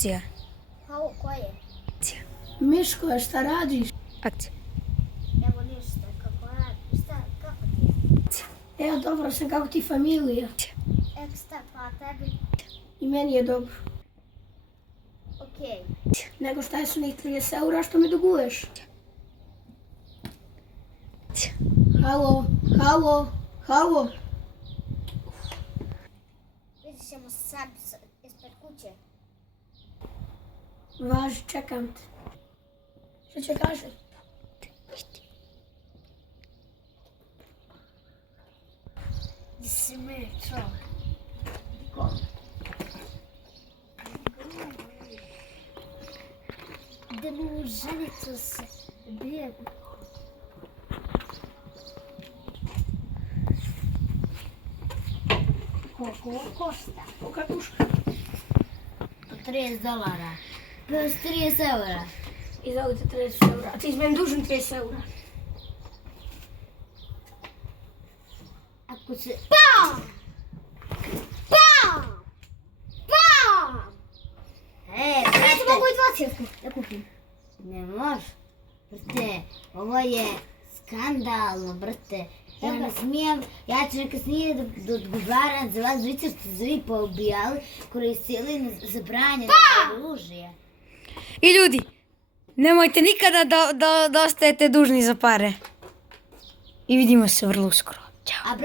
Akcija. Halo, ko je? Akcija. Miško, šta radiš? Akcija. Evo ništa, kako radi? Šta, kako ti je? Evo, dobro sam, kako ti familija? Ekstra, pa tebi? I meni je dobro. Okej. Nego šta je su njih 30 eura što mi duguješ? Halo, halo, halo. Vidit ćemo se sad ispred kuće. Važi, čekam te. Šta će kaže? Gdje si me, čo? Da mu ženicu se bijegu. Koliko ovo košta? Koka kuška? Po $30. Plus 30 eura. Izvolite 30 eura. A ti si meni dužan 30 eura. Ako se... PAM! PAM! PAM! Neću mogu i 20 da kupim. Ne možeš. Brate, ovo je skandalno, brate. Ja ne smijem, ja ću neka snije da odgovaram za vas, dvice ste svi poubijali, koristili za branje oružja. I ljudi, nemojte nikada da ostajete dužni za pare. I vidimo se vrlo uskoro. Ćao.